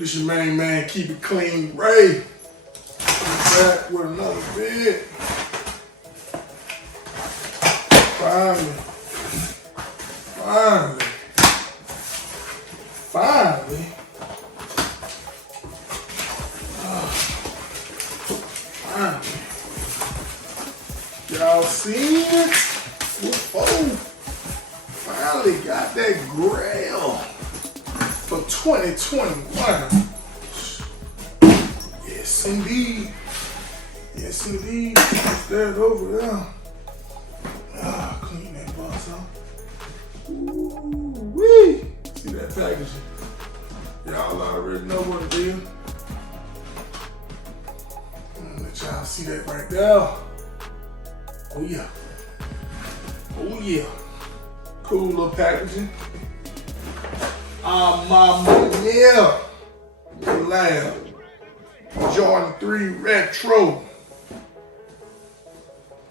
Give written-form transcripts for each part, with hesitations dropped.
This your main man, keep it clean, Ray. Back with another vid. Finally. Y'all seen it? Oh, finally got that grail for 2021. Yes, indeed. Yes, indeed. That over there. Clean that box off. Ooh-wee. See that packaging? Y'all already know what it is. Let y'all see that right there. Oh yeah. Oh yeah. Cool little packaging. My Maniere collab. Jordan 3 Retro.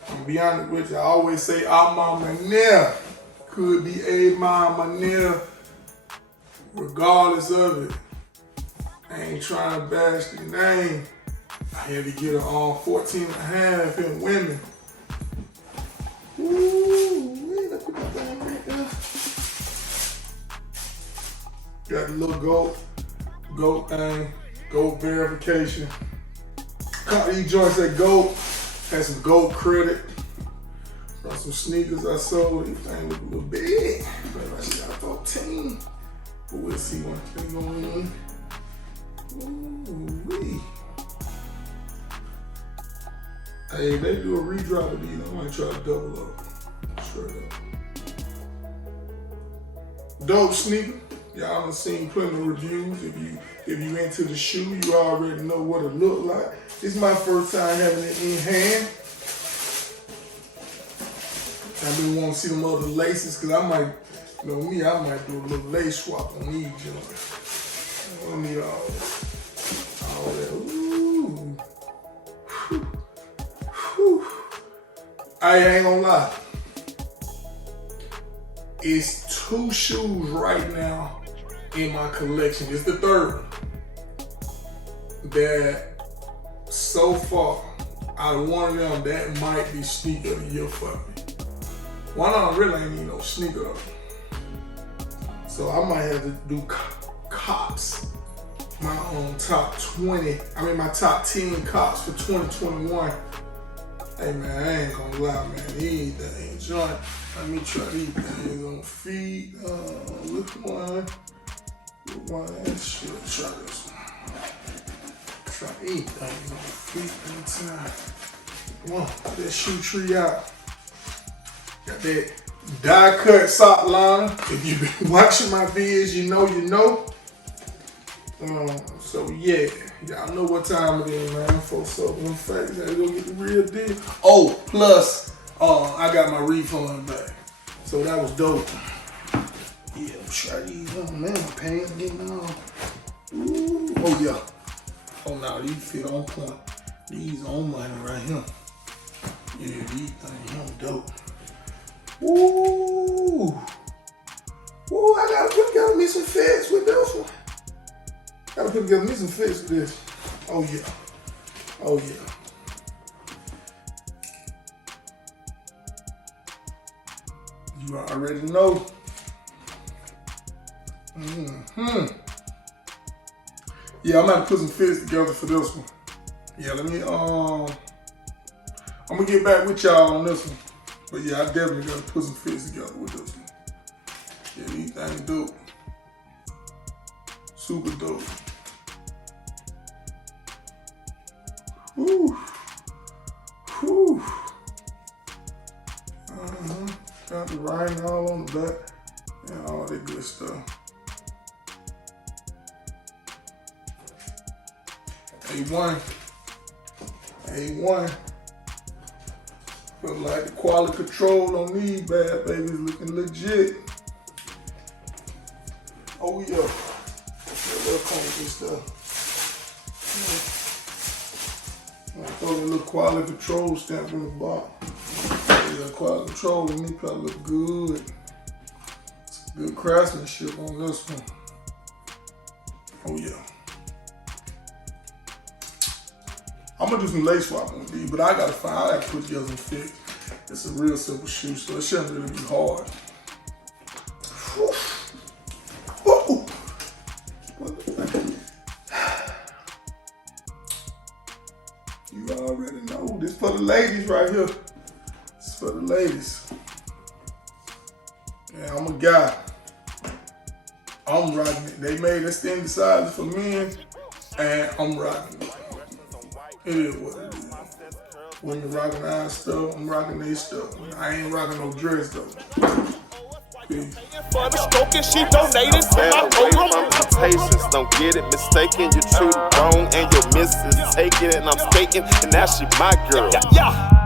To be honest with you, I always say my Maniere. Could be my Maniere regardless of it. I ain't trying to bash the name. I had to get her on 14.5 in women. Ooh, look at that thing right there. Got the little goat thing, goat verification. Caught these joints at GOAT. Had some GOAT credit. Got some sneakers I sold. These things look a little big. But I got 14. But we'll see one thing going on. Ooh-wee. Hey, they do a redrop of these. I might try to double up. Straight up. Dope sneaker. Y'all done seen plenty of reviews. If you into the shoe, you already know what it look like. This is my first time having it in hand. I've been wanting to see them other laces because I might, you know me, I might do a little lace swap on these joints. I don't need all that. Ooh. Whew. I ain't gonna lie. It's 2 shoes right now in my collection. It's the third that so far out of one of them that might be sneaker of the year for me. One of them really ain't need no sneaker though. So I might have to do cops. My top 10 cops for 2021. Hey man, I ain't gonna lie, man. These things joint. Let me try these things on feet. Look one. Shit, try this one. Try these things on feet one time. Come on, put that shoe tree out. Got that die cut sock liner. If you've been watching my vids, you know. So yeah, y'all know what time it is, man. Folks up in face, gotta go get the real deal. Oh, plus, I got my refund back. So that was dope. Yeah, try these on, man. My pants getting on. Ooh, oh yeah. Oh no, these fit on point. These on money right here. Yeah, these things dope. Ooh. Ooh, I gotta put together me some fits with this one. Gotta put together me some fits with this. Oh yeah. Oh yeah. You already know. Yeah, I'm gonna put some fits together for this one. Yeah, let me I'm gonna get back with y'all on this one. But yeah, I definitely gotta put some fits together with this one. Yeah, these things dope. Super dope. Whew. Whew. Got the writing all on the back and all that good stuff. A1. A1. Feel like the quality control on these bad babies looking legit. Oh yeah. That kind of good stuff. I throw a little quality control stamp in the box. Yeah, quality control on me probably look good. Good craftsmanship on this one. Oh yeah. I'm gonna do some lace swapping with these, but I gotta put together some fit. It's a real simple shoe, so it shouldn't really be hard. Woo. You already know, this for the ladies right here. This for the ladies. Yeah, I'm a guy. I'm rocking it. They made extended sizes for men, and I'm rocking it. It is what it is. When you're rocking our stuff, I'm rocking their stuff. I ain't rocking no dress though. Peace. For the stroking, she donated for my temptations. Don't get it mistaken. You're true to wrong, and your missus taking it, and I'm skating, and now she my girl. Yeah.